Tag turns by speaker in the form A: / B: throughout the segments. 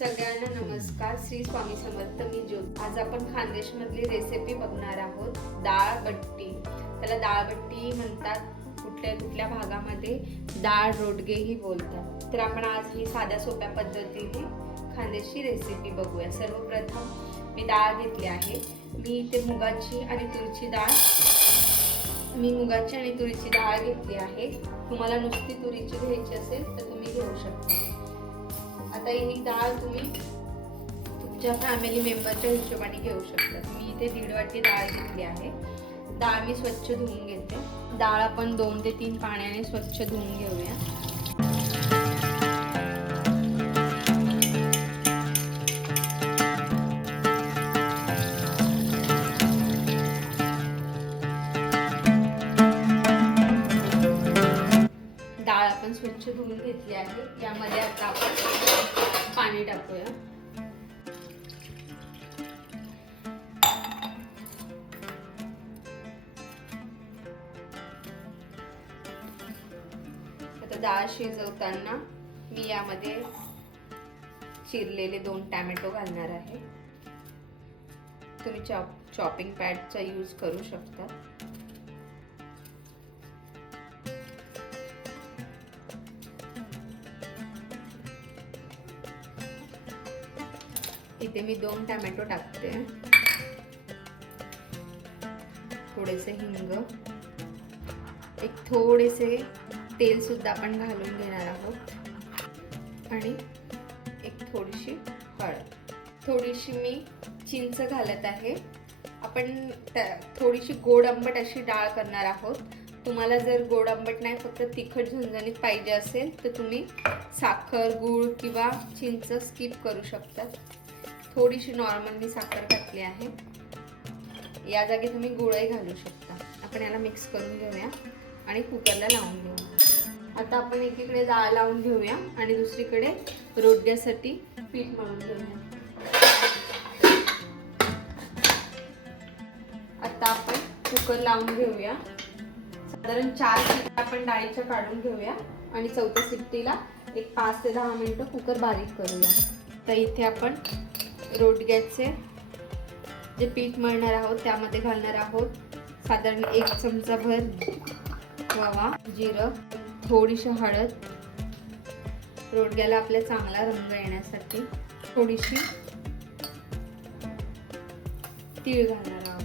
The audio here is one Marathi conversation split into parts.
A: सगळ्यांना नमस्कार. श्री स्वामी समर्थ मी ज्योत. आज आपण खानदेश मधली रेसिपी बघणार आहोत डाळ बट्टी. त्याला डाळ बट्टी म्हणतात कुठल्या कुठल्या भागामध्ये डाळ रोडगेही बोलतात. तर आपण आज ही साध्या सोप्या पद्धतीने खानदेशी रेसिपी बघूया. सर्वप्रथम मी डाळ घेतली आहे. मी इथे मुगाची आणि तुरीची डाळ मी मुगाची आणि तुरीची डाळ घेतली आहे. तुम्हाला नुसती तुरीची घ्यायची असेल तर तुम्ही घेऊ शकता. आता ही डाळ तुम्ही तुमच्या फॅमिली मेंबरच्या हिशोबाने घेऊ शकता. मी इथे दीड वाटी डाळ घेतली आहे. डाळ मी स्वच्छ धुवून घेते. डाळ आपण दोन ते तीन पाण्याने स्वच्छ धुवून घेऊया. डाळ आपण स्वच्छ धुवून घेतली आहे. यामध्ये टाकूया आता डाळ शिजवताना मी यामध्ये चिरलेले दोन टॅमॅटो घालणार आहे. तुम्ही चॉप चॉपिंग पॅडचा यूज करू शकता. इथे मी दोन टॅमॅटो टाकते. थोडेसे हिंग. एक थोडेसे तेल सुद्धा आपण घालून घेणार आहोत. आणि एक थोडीशी हळद. थोडीशी मी चिंच घालत आहे. आपण थोडीशी गोड आंबट अशी डाळ करणार आहोत. तुम्हाला जर गोड आंबट नाही फक्त तिखट झणझणीत पाहिजे असेल तर तुम्ही साखर गूळ किंवा चिंच स्किप करू शकता. थोडीशी नॉर्मल मी साखर घातली आहे. या जागी तुम्ही गुळही घालू शकता. आपण याला मिक्स करून घेऊया आणि कुकरला लावून घेऊया आता आपण एकीकडे जाळ लावून घेऊया आणि दुसरीकडे रोडग्यासाठी पीठ मळून घेऊया. आता आपण कुकर लावून घेऊया. साधारण चार शिट्ट्या आपण डाळीच्या काढून घेऊया आणि चौथ्या शिट्टीला एक पाच ते दहा मिनिटं कुकर बारीक करूया. तर इथे आपण रोडग्याचे जे पीठ मळणार आहोत त्यामध्ये घालणार आहोत. साधारण एक चमचा भर रवा जिरं थोडीशी हळद. रोडग्याला आपल्या चांगला रंग येण्यासाठी थोडीशी तीळ घालणार आहोत.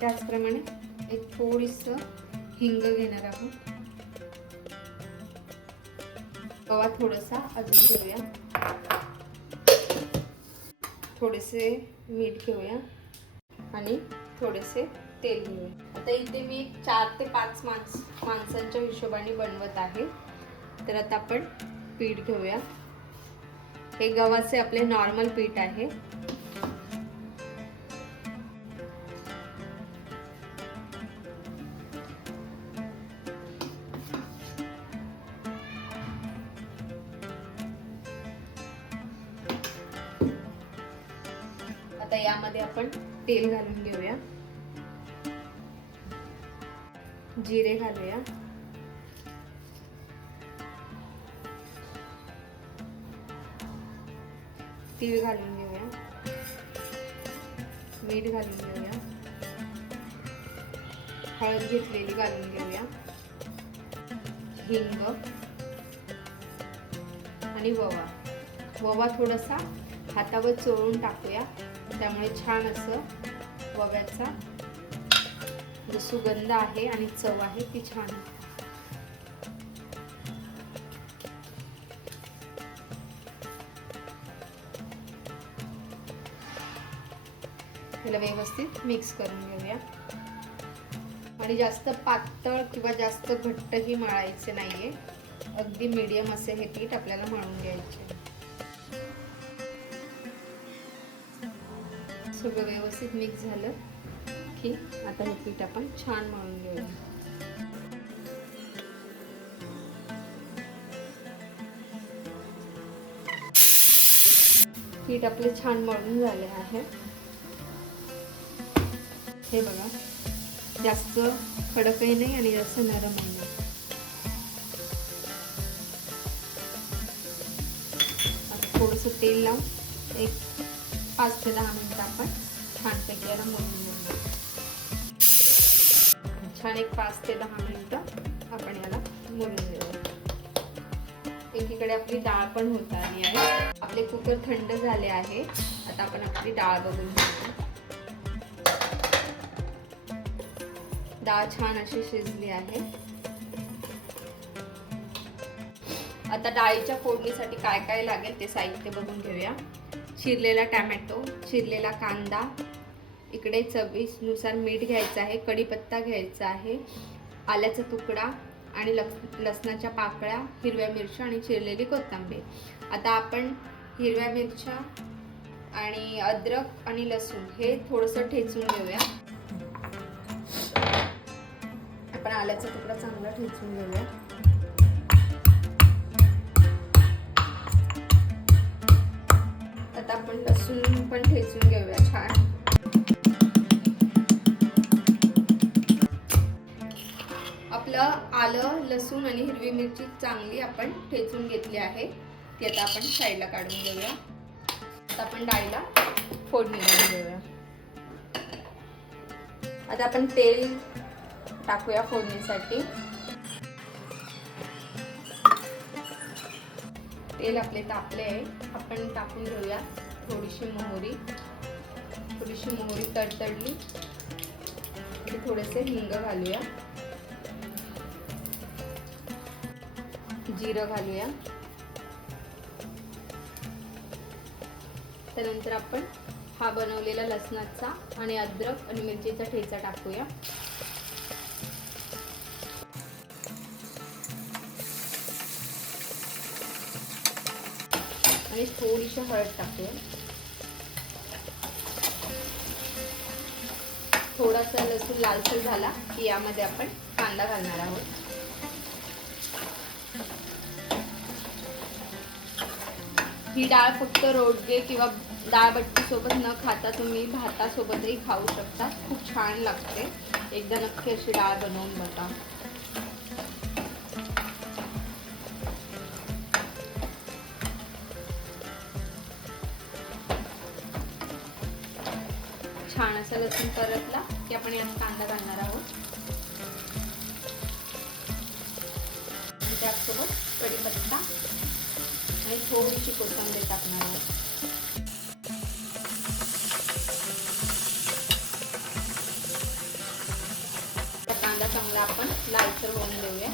A: त्याचप्रमाणे एक थोडीस हिंग घेणार आहोत. गवा थोडासा अजून घेऊया. थोडेसे मीठ घेऊया आणि थोडेसे तेल घेऊया. आता इथे मी चार ते पाच माणस माणसांच्या हिशोबाने बनवत आहे. तर आता आपण पीठ घेऊया. हे गव्हाचे आपले नॉर्मल पीठ आहे. आता यामध्ये आपण तेल घालून घेऊया. जिरे घालूया. तीळ घालून घेऊया. मीठ घालून घेऊया. हळद घेतलेली घालून घेऊया. हिंग आणि ववा. ववा थोडासा हातावर चोळून टाकूया. त्यामुळे छान असं वव्याचा जो सुगंध आहे आणि चव आहे ती छान त्याला व्यवस्थित मिक्स करून घेऊया. आणि जास्त पातळ किंवा जास्त घट्टही मळायचे नाहीये. अगदी मीडियम असे हे पीठ आपल्याला मळून घ्यायचे. सगळं व्यवस्थित मिक्स झालं. की आता हे पीठ आपण छान मळून घेऊया. पीठ आपले छान मळून झाले आहे. हे बघा जास्त कडकही नाही आणि जास्त नरमही नाही आता थोडंसं तेल लावून एक पाच ते दहा मिनटं आपण छानपैकी याला मळून घेऊया. छान एक पाच ते दहा मिनटं आपण याला मोडून घेऊया. एकीकडे आपली डाळ पण होत आली आहे. आपले कुकर थंड झाले आहे. आता आपण आपली डाळ बघून घेऊ डाळ छान अशी शिजली आहे. आता डाळीच्या फोडणीसाठी काय काय लागेल ते साहित्य बघून घेऊया. चिरलेला टॅमॅटो चिरलेला कांदा इकडे चवीनुसार मीठ घ्यायचं आहे कढीपत्ता घ्यायचा आहे आल्याचा तुकडा आणि लस लसणाच्या पाकळ्या हिरव्या मिरच्या आणि चिरलेली कोथिंबीर. आता आपण हिरव्या मिरच्या आणि अद्रक आणि लसूण हे थोडंसं ठेचून घेऊया. आपण आल्याचा तुकडा चांगला ठेचून घेऊया. आता आपण लसूण पण ठेचून घेऊया छान. आपलं आलं लसूण आणि हिरवी मिरची चांगली आपण ठेचून घेतली आहे. ती आता आपण साईडला काढून घेऊया. आता आपण डाळीला फोडणी करून घेऊया. आता आपण तेल टाकूया फोडणीसाठी. तेल आपले तापले आहे. आपण टाकून घेऊया. थोडीशी मोहरी थोडीशी मोहरी तडतडली. इथे थोडेसे हिंग घालूया. जिरं घालूया. त्यानंतर आपण हा बनवलेला लसणाचा आणि अद्रक आणि मिरचीचा ठेचा टाकूया. आणि थोडीशी हळद टाकूया. थोडासा लसूण लालसर झाला की यामध्ये आपण कांदा घालणार आहोत. ही डाळ फक्त रोडगे किंवा डाळबट्टी सोबत न खाता तुम्ही भातासोबतही खाऊ शकता. खूप छान लागते. एकदा नक्की अशी डाळ बनवून बघा. छान लसूण परतला की आपण यात कांदा घालणार आहोत. त्यासोबत कढीपत्ता आणि थोडीशी कोथिंबीर टाकणार आहोत. कांदा चांगला आपण लालसर होऊन देऊया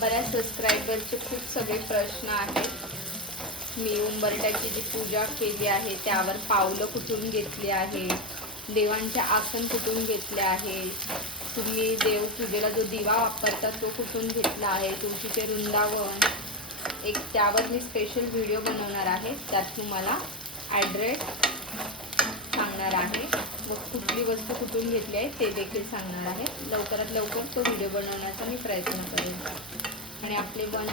A: बऱ्याच सबस्क्रायबरचे खूप सगळे प्रश्न आहेत. मी उंबरट्याची जी पूजा केली आहे त्यावर पावलं कुठून घेतली आहे देवांचे आसन कुठून घेतले आहे तुम्ही देव पूजेला जो दिवा वापरता तो कुठून घेतला आहे तुळशीचे वृंदावन. एक त्यावर मी स्पेशल व्हिडिओ बनवणार आहे त्यात तुम्हाला ॲड्रेस सांगणार आहे. मग कुठली वस्तू कुठून घेतली आहे ते देखील सांगणार आहे. लवकरात लवकर तो व्हिडिओ बनवण्याचा मी प्रयत्न करेन. आणि आपले वन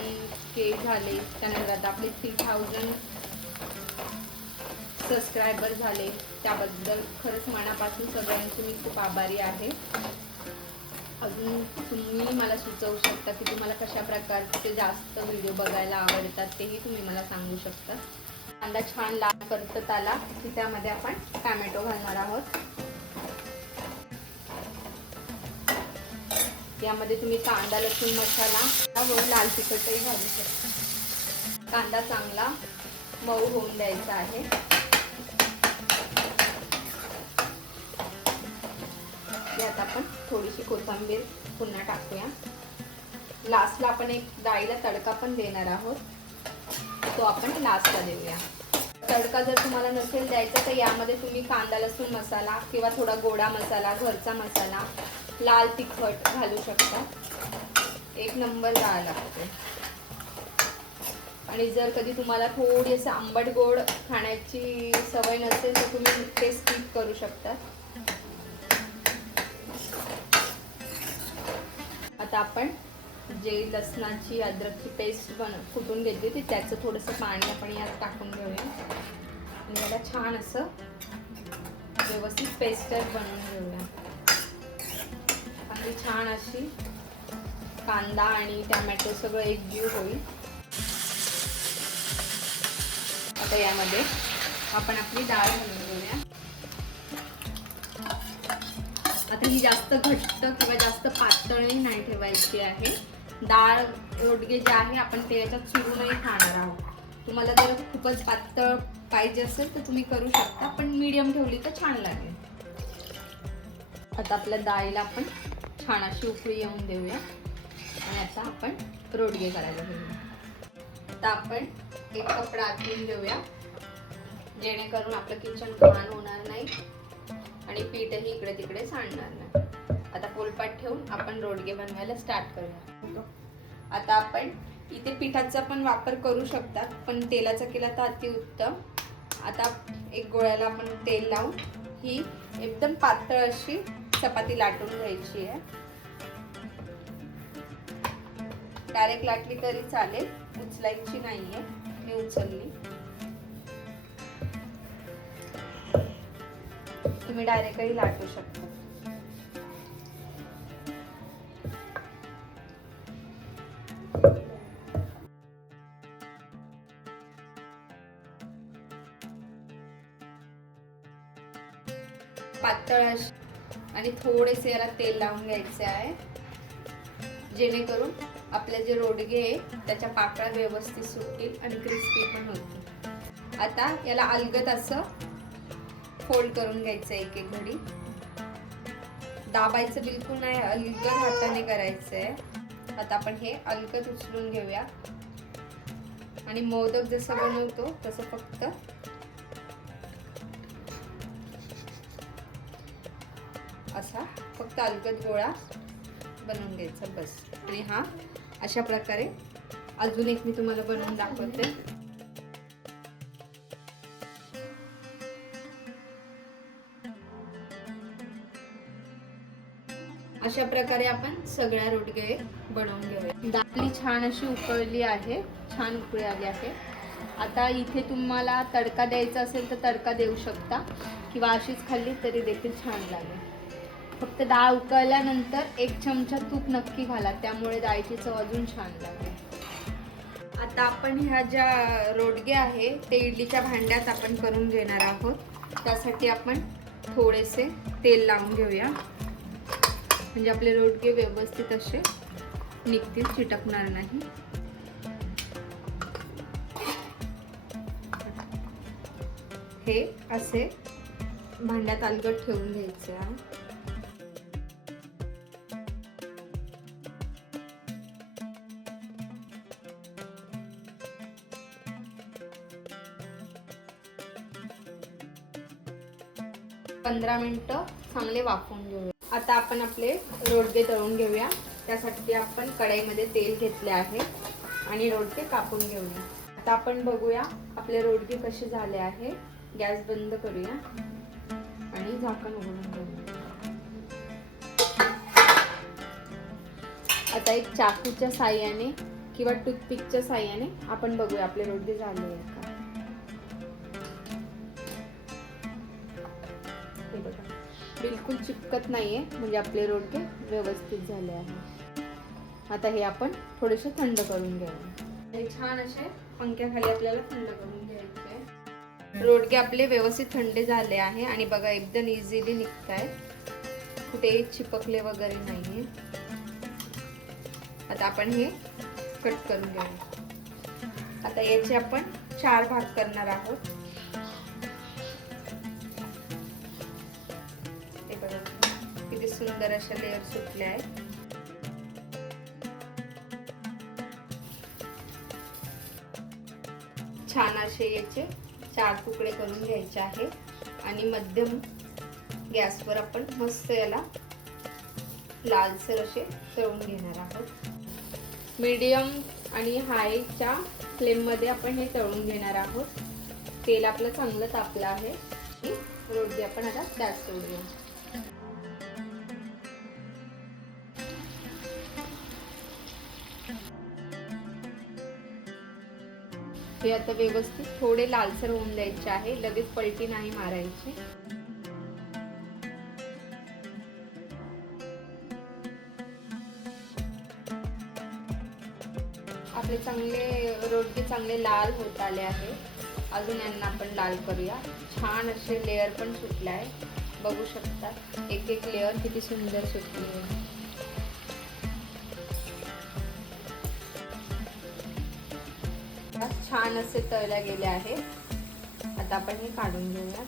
A: के झाले. त्यानंतर आता आपले थ्री थाउजंड सबस्क्रायबर झाले. त्याबद्दल खरंच मनापासून सगळ्यांचे मी खूप आभारी आहे. अजून तुम्ही मला सुचवू शकता की तुम्हाला कशा प्रकारचे जास्त व्हिडिओ बघायला आवडतात तेही तुम्ही मला सांगू शकता. कांदा छान लाल परतत आला की त्यामध्ये आपण टॅमॅटो घालणार आहोत. यामध्ये तुम्ही कांदा लसूण मसाला व लाल तिखटही घालू शकता. कांदा चांगला मऊ होऊन द्यायचा आहे. यात आपण थोडीशी कोथिंबीर पुन्हा टाकूया. लास्टला आपण एक डाळीला तडका पण देणार आहोत. तो आपण लास्टला देऊया. तडका जर तुम्हाला नसेल द्यायचा तर यामध्ये तुम्ही कांदा लसूण मसाला किंवा थोडा गोडा मसाला घरचा मसाला लाल तिखट घालू शकता. एक नंबर डाळ लागते. आणि जर कधी तुम्हाला थोडी असं आंबट गोड खाण्याची सवय नसेल तर तुम्ही ते स्किप करू शकता. आता आपण जे लसणाची अद्रकची पेस्ट बन फुटून घेतली होती त्याचं थोडंसं पाणी आपण यात टाकून घेऊया. आणि याला छान असं व्यवस्थित पेस्टर बनवून घेऊया. आपली छान अशी कांदा आणि टॅमॅटो सगळं एकजीव होईल. आता यामध्ये आपण आपली डाळ घालून घेऊया. आता ही जास्त घट्ट किंवा जास्त पातळही नाही ठेवायची आहे. डाळ रोडगे जे आहे आपण ते याच्यात चुरूनही खाणार आहोत. तुम्हाला जर खूपच पातळ पाहिजे असेल तर तुम्ही करू शकता पण मीडियम ठेवली तर छान लागेल. आता आपल्या डाळीला आपण छान अशी उकळी येऊन देऊया. आणि आता आपण रोडगे करायला घेऊया आता आपण एक कपडा आतून देऊया जेणेकरून आपलं किचन घाण होणार नाही आणि पीठही इकडे तिकडे सांडणार नाही. आता पोलपाट ठेवून आपण रोडगे बनवायला स्टार्ट करूया. आता आपण इथे पिठाचा पण वापर करू शकतात पण तेलाचा केला तर अतिउत्तम. आता एक गोळ्याला आपण तेल लावून ही एकदम पातळ अशी चपाती लाटून घ्यायची आहे. डायरेक्ट लाटली तरी चालेल उचलायची नाहीये मी उचलली. तुम्ही डायरेक्टही लाटू शकता. पातळ अशी आणि थोडेसे याला तेल लावून घ्यायचे आहे. जेणेकरून आपले जे रोडगे आहे त्याच्या पाकळ्या व्यवस्थित सुटतील आणि क्रिस्पी पण होतील. आता याला अलगद असं फोल्ड करून घ्यायचं एक एक घडी. दाबायचं बिलकुल नाही अलगद हाताने करायचं आहे आता आपण हे अलगद उचलून घेऊया. आणि मोदक जसं बनवतो तसं फक्त असा फक्त अलगद गोळा बनवून घ्यायचा बस. आणि हा अशा प्रकारे अजून एक मी तुम्हाला बनवून दाखवते. अशा प्रकारे आपण सगळ्या रोडगे बनवून घेऊया. डाळी छान अशी उकळली आहे छान उकळी आली आहे. आता इथे तुम्हाला तडका द्यायचा असेल तर तडका देऊ शकता. किंवा अशीच खाल्ली तरी देखील छान लागेल. फक्त डाळ उकळल्यानंतर एक चमचा तूप नक्की घाला त्यामुळे डाळीची चव अजून छान लागते आता आपण ह्या ज्या रोडगे आहे ते इडलीच्या भांड्यात आपण करून घेणार आहोत. त्यासाठी आपण थोडेसे तेल लावून घेऊया. म्हणजे आपले रोडगे व्यवस्थित असे निघतील चिटकणार नाही. हे असे भांड्यात अलगट ठेवून घ्यायचे आहे. पंधरा मिनटं चांगले वाफवून घेऊया. आता आपण आपले रोडगे तळून घेऊया. त्यासाठी आपण कढईमध्ये तेल घेतले आहे आणि रोडगे कापून घेऊया. आता आपण बघूया आपले रोडगे कसे झाले आहे. गॅस बंद करूया आणि झाकण उघडून घेऊया. आता एक चाकूच्या साह्याने किंवा टूथपिकच्या साह्याने आपण बघूया आपले रोडगे झाले आहे का. बिलकुल चिपकत नाही आहे म्हणजे आपले रोडके व्यवस्थित झाले आहे आता हे आपण थोडेसे थंड करून घेऊया. हे छान असे पंख्याखाली आपल्याला थंड करून घ्यायचे रोडगे आपले व्यवस्थित थंड झाले आहे आणि बघा एकदम इझिली निघत आहेत कुठेही चिपकले वगैरे नाही आता आपण हे कट करून घेऊया. आता याचे आपण चार भाग करणार आहोत. सुंदर अशा लेअर सुटल्या आहेत. छान असे याचे चार तुकडे करून घ्यायचे आहे. आणि मध्यम गॅसवर आपण मस्त याला लालसर असे तळून घेणार आहोत. मीडियम आणि हायच्या फ्लेममध्ये आपण हे तळून घेणार आहोत. तेल आपलं चांगलं तापलं आहे. रोटी आपण आता त्यात सोडूया हे आता व्यवस्थित थोडे लालसर होऊन द्यायचे आहे. लगेच पलटी नाही मारायची. आपले चांगले रोटी चांगले लाल होत आले आहे. अजून यांना आपण लाल करूया. छान असे लेअर पण सुटले आहे बघू शकता. एक एक लेअर किती सुंदर सुटली आहे. छान असे तळल्या गेले आहेत. आता आपण हे काढून घेऊया